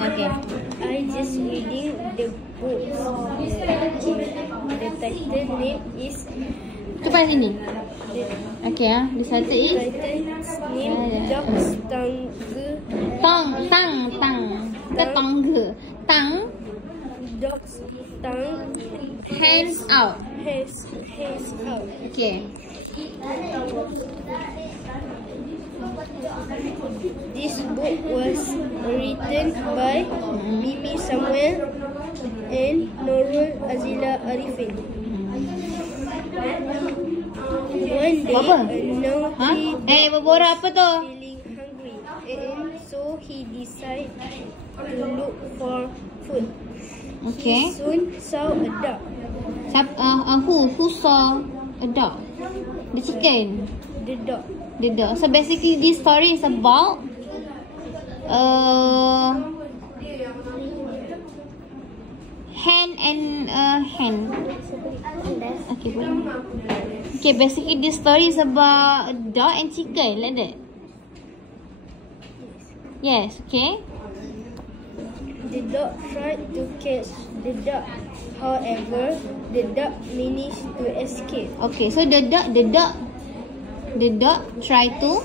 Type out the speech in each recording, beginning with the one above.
Okay. I just reading the book. The title name is. Tu pada sini. Okay ah. The title is. Title's name Dog's Tongue. Tang. Dog's tongue. Hands out. Hands out. Okay. This book was written by Mimi Samuel and Nurul Azila Arifin. One day, Apa? a naughty Berborak apa tu? feeling hungry, and so he decided to look for food. Okay. He soon saw a dog. Who saw a dog? The chicken. The dog. The dog. So basically this story is about hen and hen. Okay, boleh. Okay, basically this story is about a dog and chicken, like that. Yes, okay. The dog tried to catch the dog. However, the dog managed to escape. Okay, so the dog tried to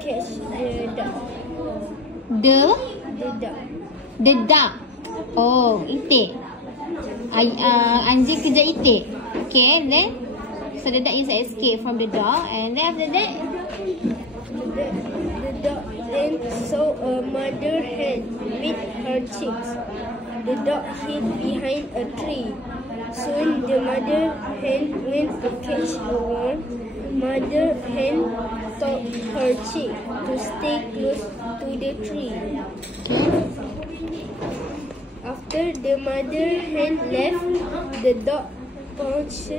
Catch the dog. The duck. Oh, itik. Anjing kejar itik. Okay, and then so the duck is escape from the dog, and then after that The dog then saw a mother hen with her chicks. The dog hid behind a tree. Soon the mother hen went to catch the worm. Mother hen told her chick to stay close to the tree. After the mother hen left, the dog pounced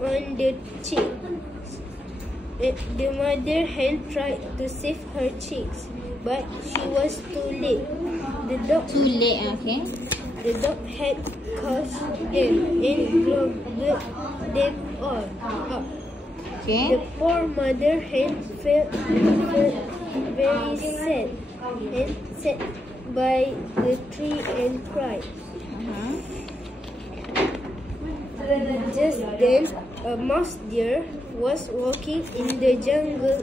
on the chick. The mother hen tried to save her chicks, but she was too late. too late. Okay. The dog had caught them and gobbled them all up. Okay. The poor mother hen felt very sad and sat by the tree and cried. Just then, a mouse deer was walking in the jungle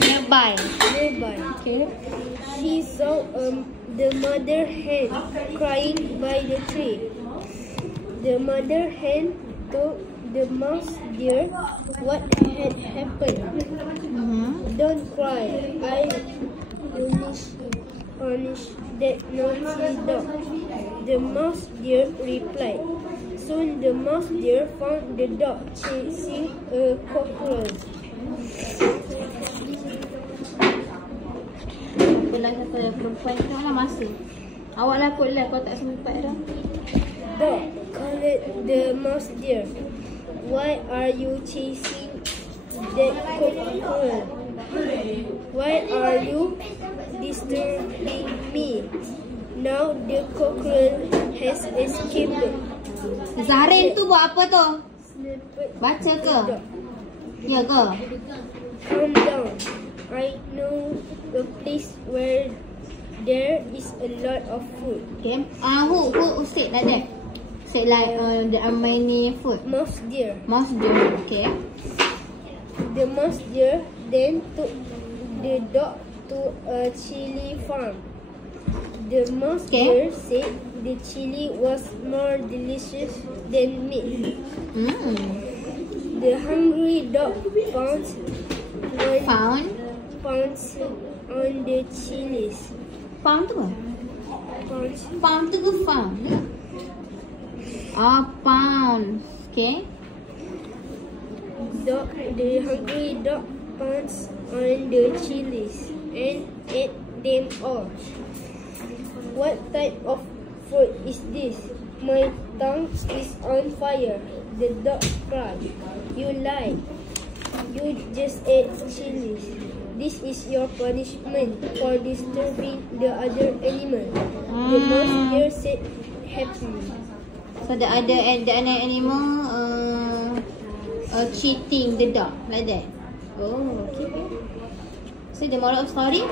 Nearby. nearby. She saw the mother hen crying by the tree. The mother hen told the mouse deer what had happened. Don't cry, I punish that naughty dog. The mouse deer replied. Soon the mouse deer found the dog chasing a cockerel. Apalah kata perempuan tu mana masa. Awak lakut lah, kau tak sempat dah. Dog called the mouse deer. Why are you chasing that cockerel? Why are you disturbing me? Now the cockerel has escaped. Zarin tu buat apa tu? Baca ke? Dog. Ya ke? Calm down. I know a place where there is a lot of food. Okay. Who said like that? Said like there are many food. Mouse deer. Mouse deer. Okay. The mouse deer then took the dog to a chili farm. The mouse deer said the chili was more delicious than meat. The hungry dog pounced on the chilies. Pound tu apa? Pounced. Pound tu ke found? Pound. Okay. The hungry dog pounced on the chilies and ate them all. What type of food is this? My tongue is on fire. The dog cried. You lied. You just ate chilies. This is your punishment for disturbing the other animal. The mouse deer said happily. So the other animal cheating the dog like that. Oh, okay. So the moral of story?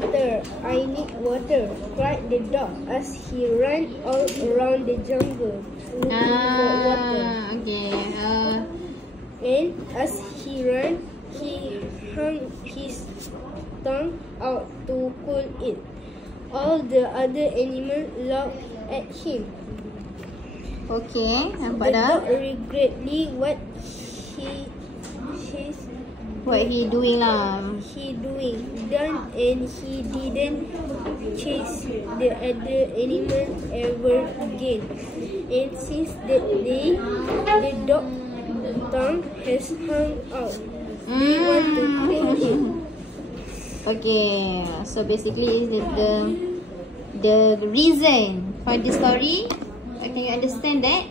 water. I need water, cried the dog as he ran all around the jungle looking for water. Okay. And as he ran, he hung his tongue out to cool it. All the other animals laughed at him. Okay, nampak The dah. dog regretly What he doing lah. he doing done, and he didn't chase the other animals ever again. And since that day, the dog tongue has hung out. They want to pull it. Okay, so basically the reason for the story. Can you understand that?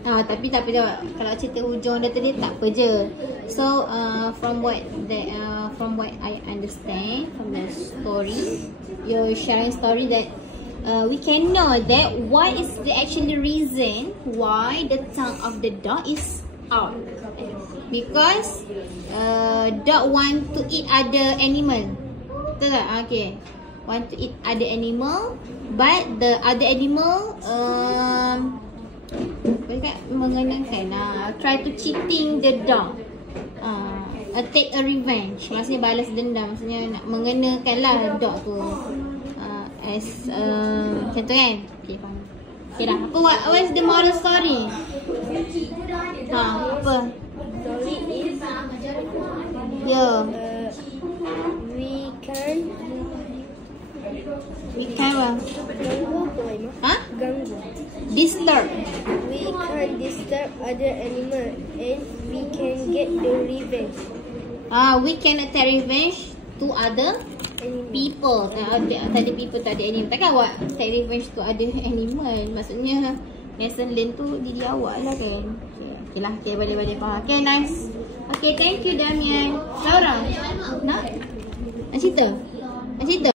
Tapi tak apa, kalau cerita hujung dia tadi tak apa je. So from what I understand from the story, you're sharing story that we can know that what is the actually reason why the tongue of the dog is out. Because dog want to eat other animal. Betul tak? Okay. Want to eat other animal, but the other animal mengenakan try to cheating the dog, take a revenge, maksudnya balas dendam, maksudnya nak mengenakan lah dog tu as macam tu kan. Okay, faham. Okay dah. Apa what is the moral story? Apa? Story is we can what? ganggu. Ganggu. Disturb. We can't disturb other animal, and we can get the revenge. We can take revenge to other people. Tadi people, tadi animal. Takkan awak take revenge to other animal. Maksudnya lesson learn tu diri awak lah kan. Okay lah. Okay, boleh faham. Okay, nice. Okay, thank you Damian. Laura, nak cerita?